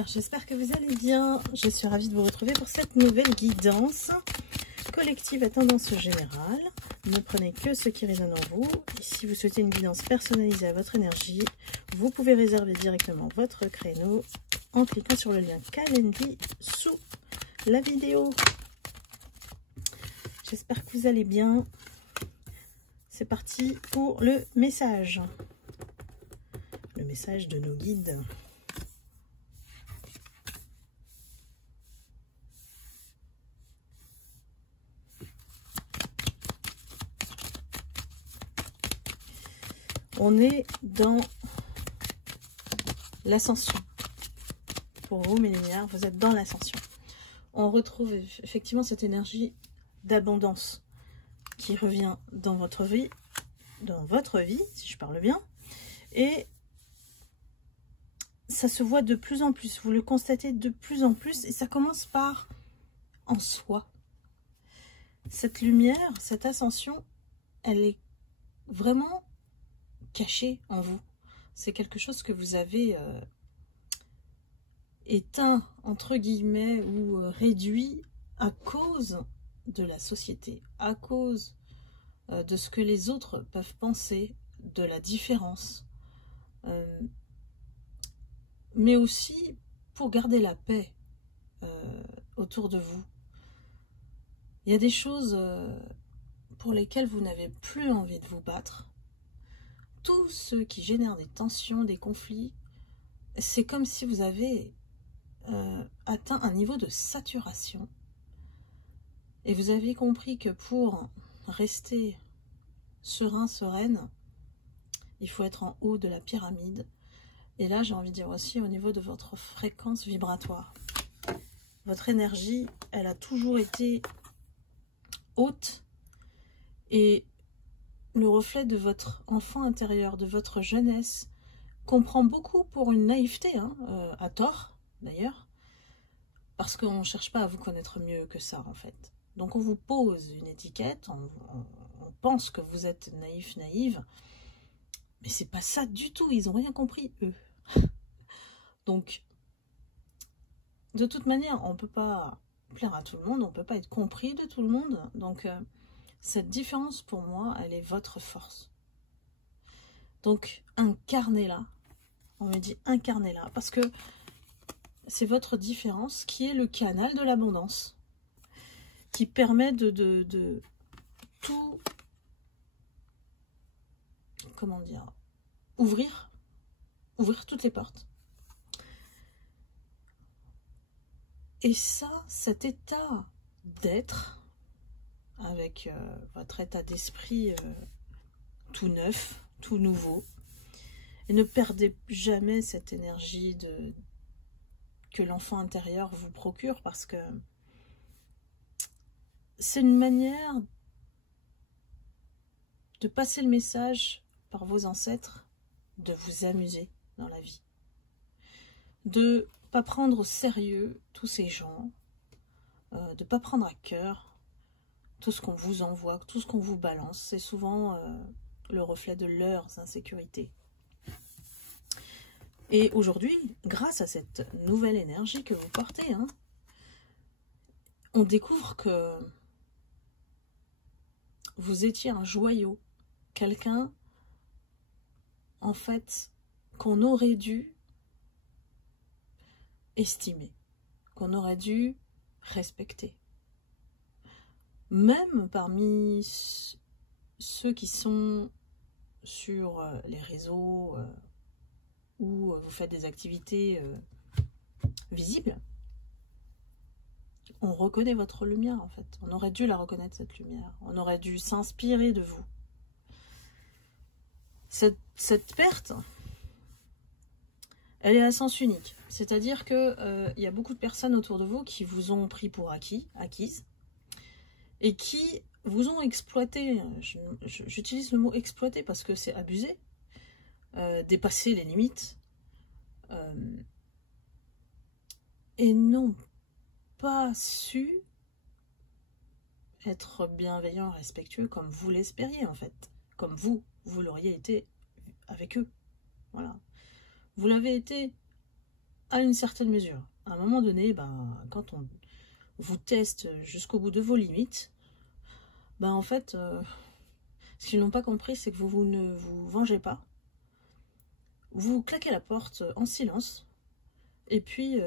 lumière, j'espère que vous allez bien. Je suis ravie de vous retrouver pour cette nouvelle guidance collective à tendance générale. Ne prenez que ce qui résonne en vous. Et si vous souhaitez une guidance personnalisée à votre énergie, vous pouvez réserver directement votre créneau en cliquant sur le lien Calendly sous la vidéo. J'espère que vous allez bien. C'est parti pour le message. Le message de nos guides. On est dans l'ascension. Pour vous, mes lumières, vous êtes dans l'ascension. On retrouve effectivement cette énergie d'abondance qui revient dans votre vie, si je parle bien. Et ça se voit de plus en plus. Vous le constatez de plus en plus. Et ça commence par en soi. Cette lumière, cette ascension, elle est vraiment caché en vous. C'est quelque chose que vous avez éteint, entre guillemets, ou réduit à cause de la société, à cause de ce que les autres peuvent penser, de la différence, mais aussi pour garder la paix autour de vous. Il y a des choses pour lesquelles vous n'avez plus envie de vous battre. Tout ce qui génère des tensions, des conflits, c'est comme si vous avez atteint un niveau de saturation. Et vous avez compris que pour rester serein, sereine, il faut être en haut de la pyramide. Et là, j'ai envie de dire aussi au niveau de votre fréquence vibratoire. Votre énergie, elle a toujours été haute et le reflet de votre enfant intérieur, de votre jeunesse, qu'on prend beaucoup pour une naïveté, hein, à tort d'ailleurs, parce qu'on ne cherche pas à vous connaître mieux que ça en fait. Donc on vous pose une étiquette, on pense que vous êtes naïf, naïve, mais c'est pas ça du tout, ils n'ont rien compris eux. Donc de toute manière, on ne peut pas plaire à tout le monde, on ne peut pas être compris de tout le monde, donc cette différence, pour moi, elle est votre force. Donc, incarnez-la. On me dit incarnez-la. Parce que c'est votre différence qui est le canal de l'abondance. Qui permet de tout... Comment dire? Ouvrir toutes les portes. Et ça, cet état d'être... avec votre état d'esprit tout neuf, tout nouveau. Et ne perdez jamais cette énergie que l'enfant intérieur vous procure, parce que c'est une manière de passer le message par vos ancêtres, de vous amuser dans la vie. De ne pas prendre au sérieux tous ces gens, de ne pas prendre à cœur tout ce qu'on vous envoie, tout ce qu'on vous balance, c'est souvent le reflet de leurs insécurités. Et aujourd'hui, grâce à cette nouvelle énergie que vous portez, hein, on découvre que vous étiez un joyau, quelqu'un, en fait, qu'on aurait dû estimer, qu'on aurait dû respecter. Même parmi ceux qui sont sur les réseaux où vous faites des activités visibles, on reconnaît votre lumière en fait. On aurait dû la reconnaître, cette lumière. On aurait dû s'inspirer de vous. Cette perte, elle est à sens unique. C'est-à-dire que y a beaucoup de personnes autour de vous qui vous ont pris pour acquises, et qui vous ont exploité. J'utilise le mot exploiter parce que c'est abusé, dépasser les limites, et n'ont pas su être bienveillant, respectueux comme vous l'espériez en fait, comme vous l'auriez été avec eux. Voilà. Vous l'avez été à une certaine mesure. À un moment donné, ben, quand on vous teste jusqu'au bout de vos limites, ben en fait, ce qu'ils n'ont pas compris, c'est que vous ne vous vengez pas. Vous claquez la porte en silence, et puis,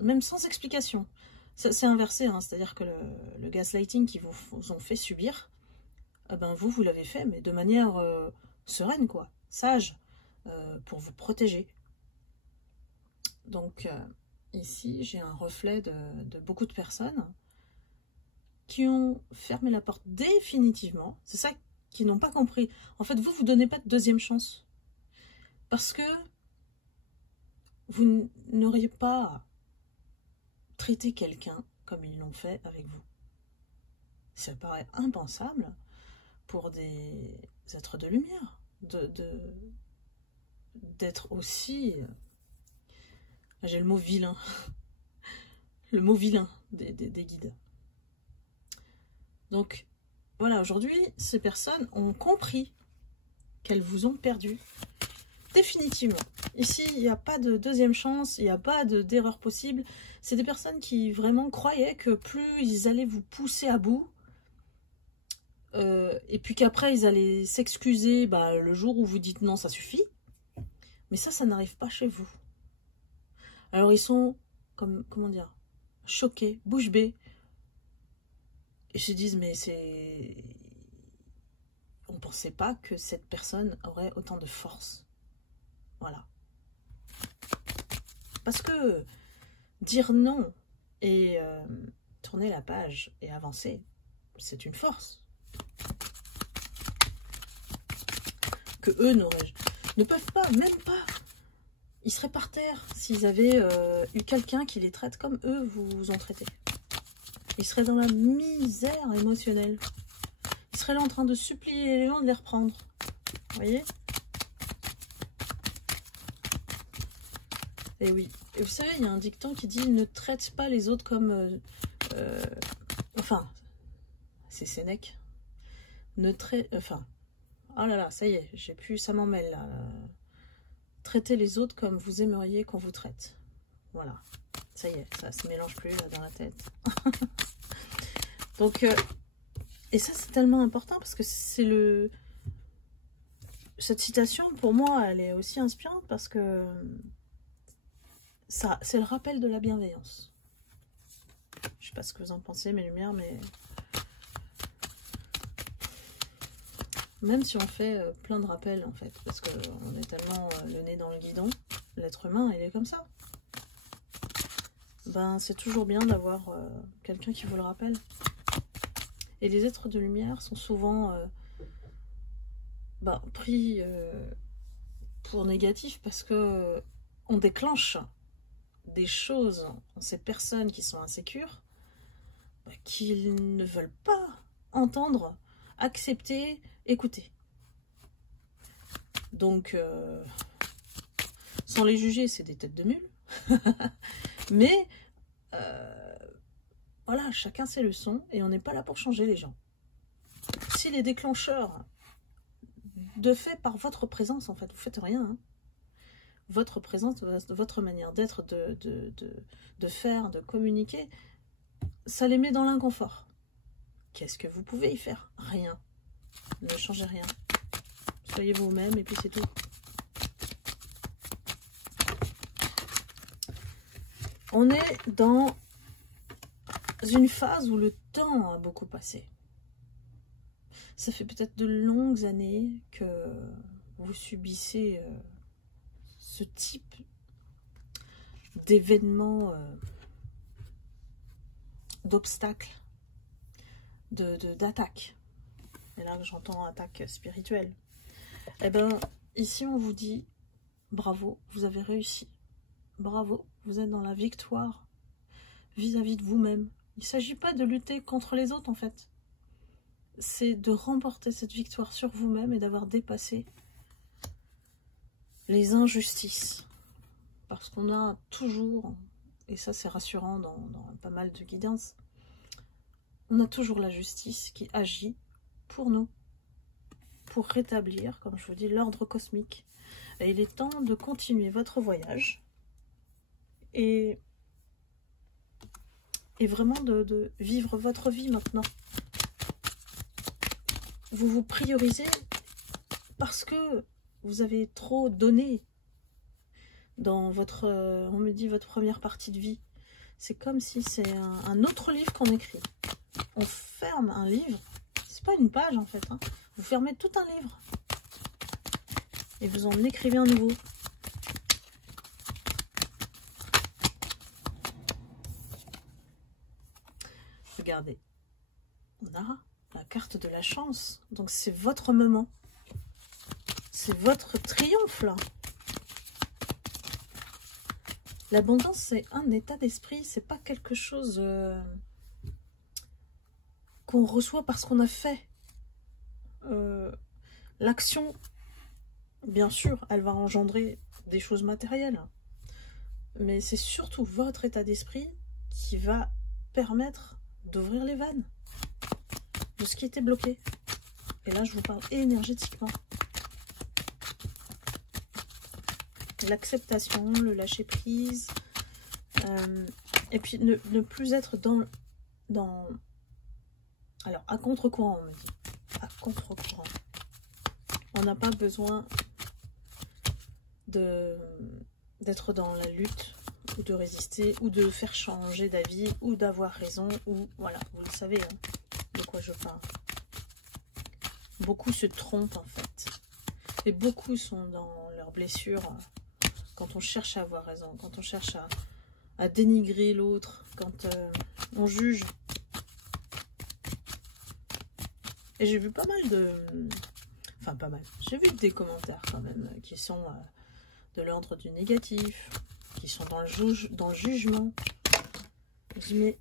même sans explication. C'est inversé, hein, c'est-à-dire que le gaslighting qu'ils vous ont fait subir, ben vous l'avez fait, mais de manière sereine, quoi, sage, pour vous protéger. Donc, ici, j'ai un reflet de beaucoup de personnes qui ont fermé la porte définitivement. C'est ça qu'ils n'ont pas compris. En fait, vous donnez pas de deuxième chance. Parce que vous n'auriez pas traité quelqu'un comme ils l'ont fait avec vous. Ça paraît impensable pour des êtres de lumière d'être aussi... J'ai le mot vilain. Le mot vilain des guides. Donc, voilà, aujourd'hui, ces personnes ont compris qu'elles vous ont perdu définitivement. Ici, il n'y a pas de deuxième chance, il n'y a pas d'erreur possible. C'est des personnes qui vraiment croyaient que plus ils allaient vous pousser à bout, et puis qu'après, ils allaient s'excuser le jour où vous dites non, ça suffit. Mais ça n'arrive pas chez vous. Alors, ils sont, comment dire, choqués, bouche bée. Et se disent, mais c'est... On ne pensait pas que cette personne aurait autant de force. Voilà. Parce que dire non et tourner la page et avancer, c'est une force. Que eux ne peuvent pas, même pas. Ils seraient par terre s'ils avaient eu quelqu'un qui les traite comme eux vous ont traité. Ils seraient dans la misère émotionnelle. Ils seraient là en train de supplier les gens de les reprendre. Vous voyez? Et oui. Et vous savez, il y a un dicton qui dit « Ne traite pas les autres comme... enfin, c'est Sénèque. Ne traite... Enfin, oh là là, ça y est, j'ai plus... Ça m'en mêle, là. Traitez les autres comme vous aimeriez qu'on vous traite. Voilà. Ça y est, ça se mélange plus là, dans la tête. Donc, et ça c'est tellement important parce que c'est le... Cette citation, pour moi, elle est aussi inspirante parce que ça, c'est le rappel de la bienveillance. Je sais pas ce que vous en pensez, mes lumières, mais... Même si on fait plein de rappels, en fait, parce qu'on est tellement le nez dans le guidon, l'être humain, il est comme ça. Ben, c'est toujours bien d'avoir quelqu'un qui vous le rappelle. Et les êtres de lumière sont souvent pris pour négatif parce que on déclenche des choses en ces personnes qui sont insécures qu'ils ne veulent pas entendre, accepter, écouter. Donc, sans les juger, c'est des têtes de mule. Mais, voilà, chacun ses leçons et on n'est pas là pour changer les gens. Si les déclencheurs, de fait par votre présence, en fait, vous faites rien, hein. Votre présence, votre manière d'être, de faire, de communiquer, ça les met dans l'inconfort. Qu'est-ce que vous pouvez y faire? Rien. Ne changez rien. Soyez vous-même et puis c'est tout. On est dans une phase où le temps a beaucoup passé. Ça fait peut-être de longues années que vous subissez ce type d'événements, d'obstacles, d'attaques. Et là, j'entends attaque spirituelle. Eh bien, ici, on vous dit, bravo, vous avez réussi. Bravo, vous êtes dans la victoire vis-à-vis de vous-même. Il ne s'agit pas de lutter contre les autres, en fait. C'est de remporter cette victoire sur vous-même et d'avoir dépassé les injustices. Parce qu'on a toujours, et ça c'est rassurant dans pas mal de guidance, on a toujours la justice qui agit pour nous, pour rétablir, comme je vous dis, l'ordre cosmique. Et il est temps de continuer votre voyage et vraiment de vivre votre vie maintenant. Vous vous priorisez parce que vous avez trop donné dans votre, on me dit, votre première partie de vie. C'est comme si c'est un autre livre qu'on écrit. On ferme un livre, c'est pas une page en fait, hein. Vous fermez tout un livre et vous en écrivez un nouveau. Regardez, on a la carte de la chance, donc c'est votre moment, c'est votre triomphe là. L'abondance, c'est un état d'esprit, c'est pas quelque chose qu'on reçoit parce qu'on a fait. L'action, bien sûr, elle va engendrer des choses matérielles. Mais c'est surtout votre état d'esprit qui va permettre d'ouvrir les vannes de ce qui était bloqué. Et là, je vous parle énergétiquement. L'acceptation, le lâcher prise, et puis ne plus être dans alors à contre-courant, on me dit, à contre-courant. On n'a pas besoin d'être dans la lutte ou de résister ou de faire changer d'avis ou d'avoir raison, ou voilà, vous le savez hein, de quoi je parle. Beaucoup se trompent en fait, et beaucoup sont dans leurs blessures. Quand on cherche à avoir raison, quand on cherche à dénigrer l'autre, quand on juge. Et j'ai vu pas mal de... Enfin, pas mal. J'ai vu des commentaires quand même qui sont de l'ordre du négatif, qui sont dans le jugement. Je dis, mais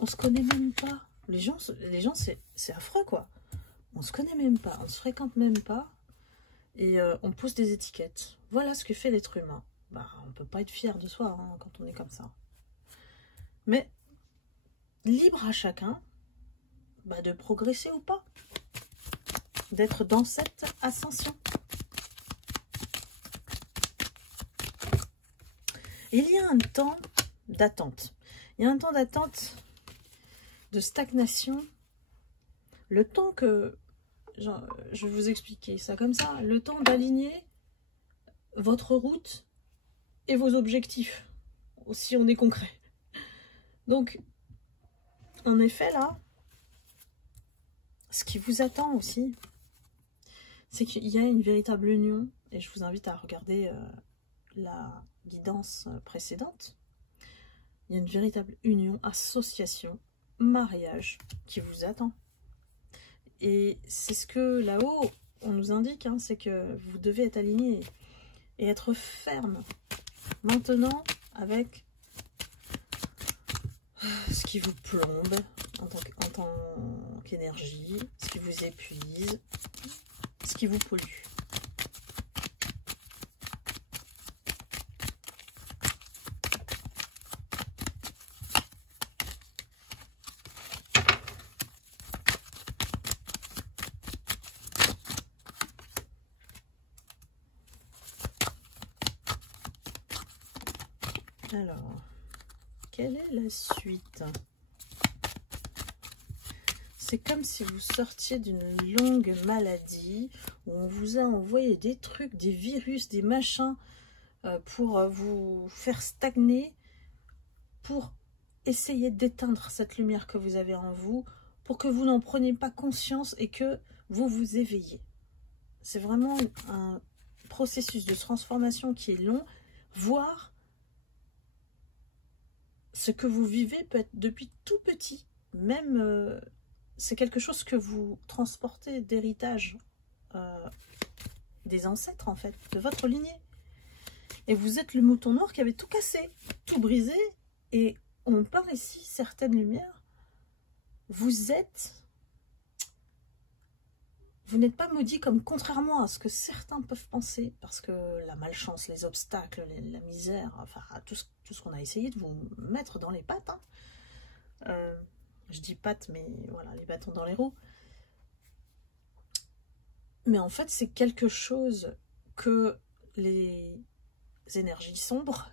on se connaît même pas. Les gens c'est affreux, quoi. On se connaît même pas, on se fréquente même pas. Et on pose des étiquettes. Voilà ce que fait l'être humain. Bah, on peut pas être fier de soi hein, quand on est comme ça. Mais libre à chacun bah, de progresser ou pas. D'être dans cette ascension. Il y a un temps d'attente. Il y a un temps d'attente, de stagnation. Le temps que... Genre, je vais vous expliquer ça comme ça. Le temps d'aligner votre route et vos objectifs, si on est concret. Donc, en effet, là, ce qui vous attend aussi, c'est qu'il y a une véritable union, et je vous invite à regarder la guidance précédente. Il y a une véritable union, association, mariage qui vous attend. Et c'est ce que là-haut, on nous indique, hein, c'est que vous devez être aligné et être ferme. Maintenant, avec ce qui vous plombe en tant qu'énergie, ce qui vous épuise, ce qui vous pollue. Alors, quelle est la suite? C'est comme si vous sortiez d'une longue maladie où on vous a envoyé des trucs, des virus, des machins pour vous faire stagner, pour essayer d'éteindre cette lumière que vous avez en vous, pour que vous n'en preniez pas conscience et que vous vous éveillez. C'est vraiment un processus de transformation qui est long, voire ce que vous vivez peut être depuis tout petit, même c'est quelque chose que vous transportez d'héritage des ancêtres en fait, de votre lignée. Et vous êtes le mouton noir qui avait tout cassé, tout brisé, et on parle ici certaines lumières. Vous n'êtes pas maudit comme contrairement à ce que certains peuvent penser, parce que la malchance, les obstacles, la misère, enfin tout ce qu'on a essayé de vous mettre dans les pattes. Hein. Je dis pattes, mais voilà, les bâtons dans les roues. Mais en fait, c'est quelque chose que les énergies sombres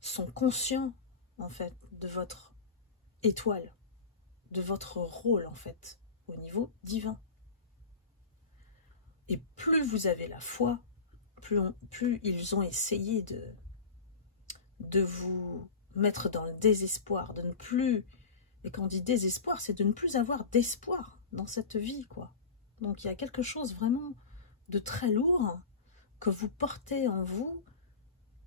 sont conscients, en fait, de votre étoile, de votre rôle, en fait, au niveau divin. Et plus vous avez la foi, plus ils ont essayé de vous mettre dans le désespoir, de ne plus... Et quand on dit désespoir, c'est de ne plus avoir d'espoir dans cette vie, quoi. Donc il y a quelque chose vraiment de très lourd que vous portez en vous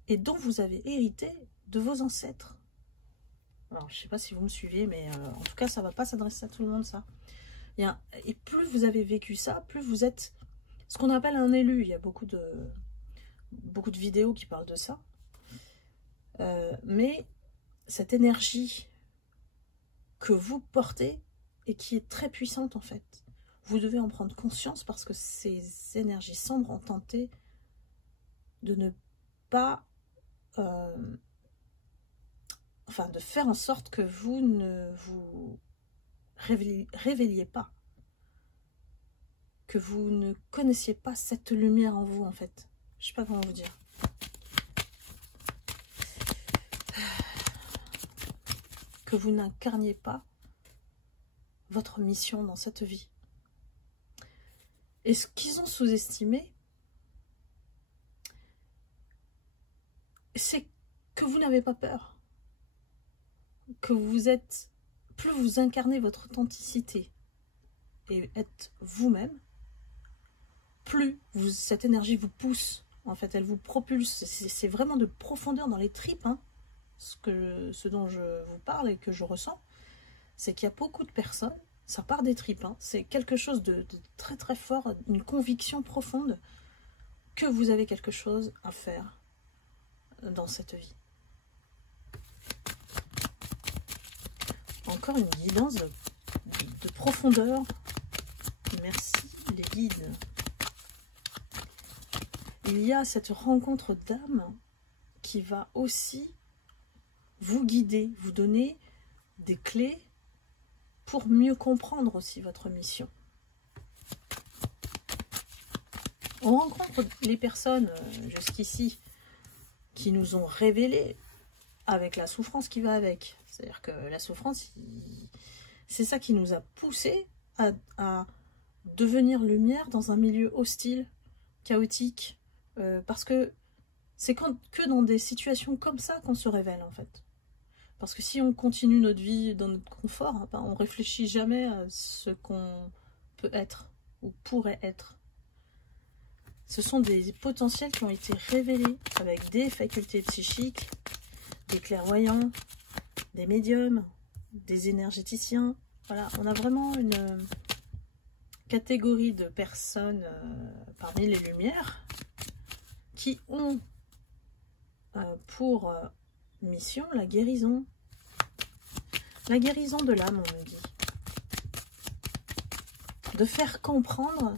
et dont vous avez hérité de vos ancêtres. Alors, je ne sais pas si vous me suivez, mais en tout cas, ça ne va pas s'adresser à tout le monde, ça. Et plus vous avez vécu ça, plus vous êtes ce qu'on appelle un élu. Il y a beaucoup de vidéos qui parlent de ça. Mais cette énergie que vous portez et qui est très puissante, en fait, vous devez en prendre conscience parce que ces énergies sombres ont tenté de ne pas... enfin, de faire en sorte que vous ne vous révéliez pas, que vous ne connaissiez pas cette lumière en vous, en fait. Je sais pas comment vous dire. Que vous n'incarniez pas votre mission dans cette vie. Et ce qu'ils ont sous-estimé, c'est que vous n'avez pas peur. Que vous êtes, plus vous incarnez votre authenticité et êtes vous-même, plus cette énergie vous pousse, en fait, elle vous propulse. C'est vraiment de profondeur dans les tripes, hein. Ce dont je vous parle et que je ressens, c'est qu'il y a beaucoup de personnes, ça part des tripes, hein, c'est quelque chose de très très fort, une conviction profonde que vous avez quelque chose à faire dans cette vie. Encore une guidance de profondeur. Merci les guides. Il y a cette rencontre d'âme qui va aussi vous guider, vous donner des clés pour mieux comprendre aussi votre mission. On rencontre les personnes jusqu'ici qui nous ont révélé avec la souffrance qui va avec. C'est-à-dire que la souffrance, c'est ça qui nous a poussé à devenir lumière dans un milieu hostile, chaotique, parce que c'est que dans des situations comme ça qu'on se révèle, en fait. Parce que si on continue notre vie dans notre confort, hein, on ne réfléchit jamais à ce qu'on peut être ou pourrait être. Ce sont des potentiels qui ont été révélés avec des facultés psychiques, des clairvoyants, des médiums, des énergéticiens. Voilà, on a vraiment une catégorie de personnes parmi les lumières qui ont pour mission la guérison. La guérison de l'âme, on me dit. De faire comprendre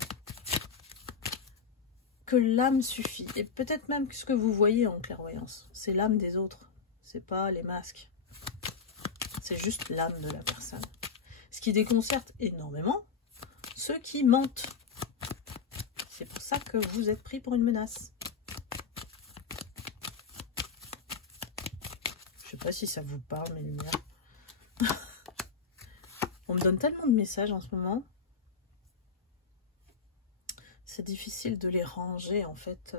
que l'âme suffit. Et peut-être même que ce que vous voyez en clairvoyance, c'est l'âme des autres. C'est pas les masques. C'est juste l'âme de la personne. Ce qui déconcerte énormément ceux qui mentent. C'est pour ça que vous êtes pris pour une menace. Je sais pas si ça vous parle, mes lumières. On me donne tellement de messages en ce moment. C'est difficile de les ranger, en fait.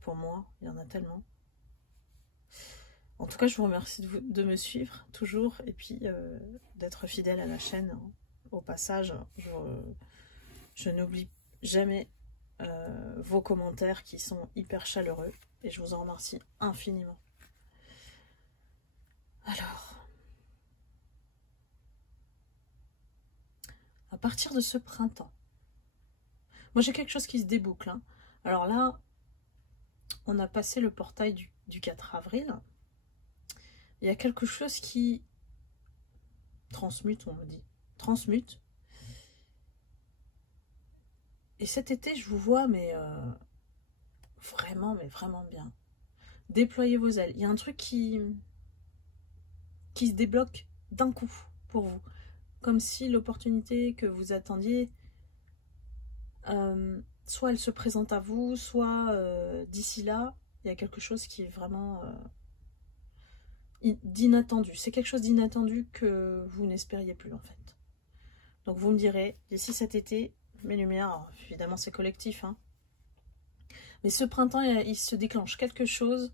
Pour moi, il y en a tellement. En tout cas, je vous remercie de me suivre toujours et puis d'être fidèle à la chaîne. Au passage, je n'oublie jamais vos commentaires qui sont hyper chaleureux et je vous en remercie infiniment. Alors, à partir de ce printemps, moi j'ai quelque chose qui se déboucle, hein. Alors là, on a passé le portail du 4 avril. Il y a quelque chose qui transmute, on me dit. Transmute. Et cet été, je vous vois, mais vraiment bien. Déployez vos ailes. Il y a un truc qui se débloque d'un coup pour vous. Comme si l'opportunité que vous attendiez, soit elle se présente à vous, soit d'ici là, il y a quelque chose qui est vraiment d'inattendu. C'est quelque chose d'inattendu que vous n'espériez plus en fait. Donc vous me direz, d'ici cet été, mes lumières, alors, évidemment c'est collectif, hein, mais ce printemps, il se déclenche quelque chose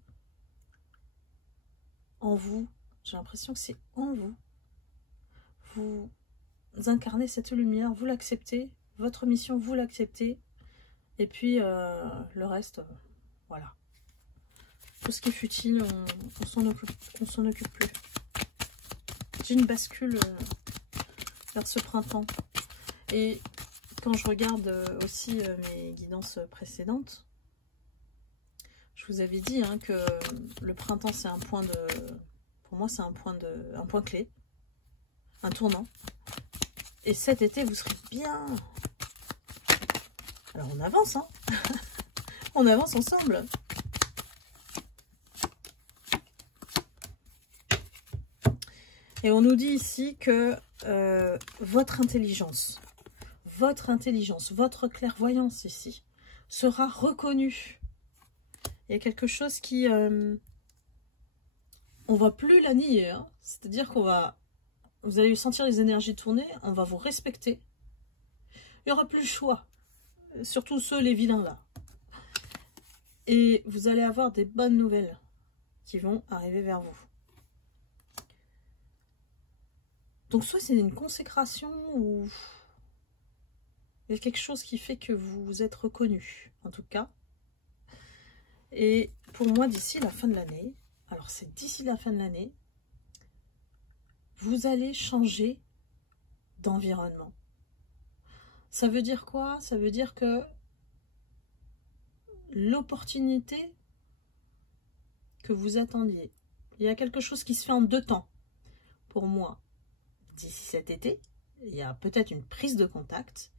en vous. J'ai l'impression que c'est en vous. Vous incarnez cette lumière, vous l'acceptez, votre mission, vous l'acceptez, et puis le reste, voilà. Tout ce qui est futile, on s'en occupe plus. J'ai une bascule vers ce printemps. Et quand je regarde aussi mes guidances précédentes, je vous avais dit hein, que le printemps c'est un point de... Pour moi c'est un point clé, un tournant. Et cet été vous serez bien... Alors on avance, hein. On avance ensemble. Et on nous dit ici que votre intelligence, votre clairvoyance ici sera reconnue. Il y a quelque chose qui... on va plus la nier. Hein. C'est-à-dire qu'on va... Vous allez sentir les énergies tourner, on va vous respecter. Il n'y aura plus le choix. Surtout ceux, les vilains là. Et vous allez avoir des bonnes nouvelles qui vont arriver vers vous. Donc soit c'est une consécration ou il y a quelque chose qui fait que vous êtes reconnu, en tout cas. Et pour moi, d'ici la fin de l'année, alors c'est d'ici la fin de l'année, vous allez changer d'environnement. Ça veut dire quoi? Ça veut dire que l'opportunité que vous attendiez, il y a quelque chose qui se fait en 2 temps. Pour moi, d'ici cet été, il y a peut-être une prise de contact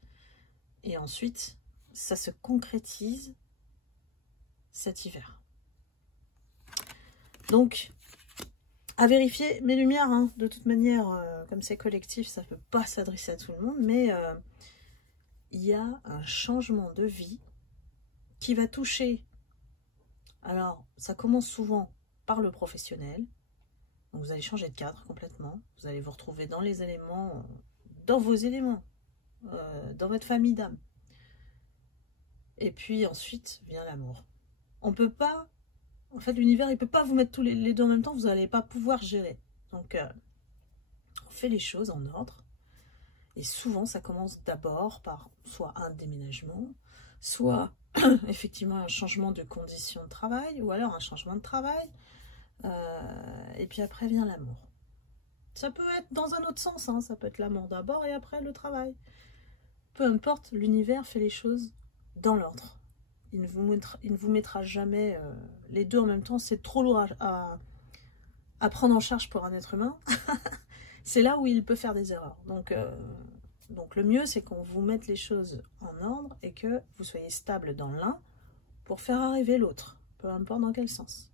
et ensuite ça se concrétise cet hiver. Donc à vérifier mes lumières, hein. De toute manière, comme c'est collectif, ça ne peut pas s'adresser à tout le monde, mais il y a un changement de vie qui va toucher. Alors ça commence souvent par le professionnel. Donc vous allez changer de cadre complètement. Vous allez vous retrouver dans les éléments, dans vos éléments, dans votre famille d'âme. Et puis ensuite vient l'amour. On peut pas, en fait l'univers il peut pas vous mettre tous les deux en même temps, vous n'allez pas pouvoir gérer. Donc on fait les choses en ordre. Et souvent ça commence d'abord par soit un déménagement, soit effectivement un changement de conditions de travail, ou alors un changement de travail. Et puis après vient l'amour. Ça peut être dans un autre sens, hein. Ça peut être l'amour d'abord et après le travail. Peu importe, l'univers fait les choses dans l'ordre. Il ne vous mettra jamais les deux en même temps. C'est trop lourd à prendre en charge pour un être humain. C'est là où il peut faire des erreurs. Donc le mieux, c'est qu'on vous mette les choses en ordre et que vous soyez stable dans l'un pour faire arriver l'autre, peu importe dans quel sens.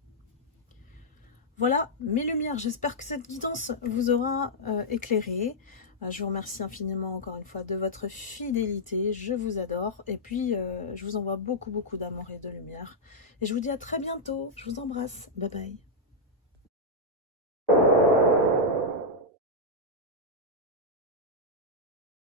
Voilà mes lumières, j'espère que cette guidance vous aura éclairé. Je vous remercie infiniment encore une fois de votre fidélité, je vous adore. Et puis je vous envoie beaucoup d'amour et de lumière. Et je vous dis à très bientôt, je vous embrasse, bye bye.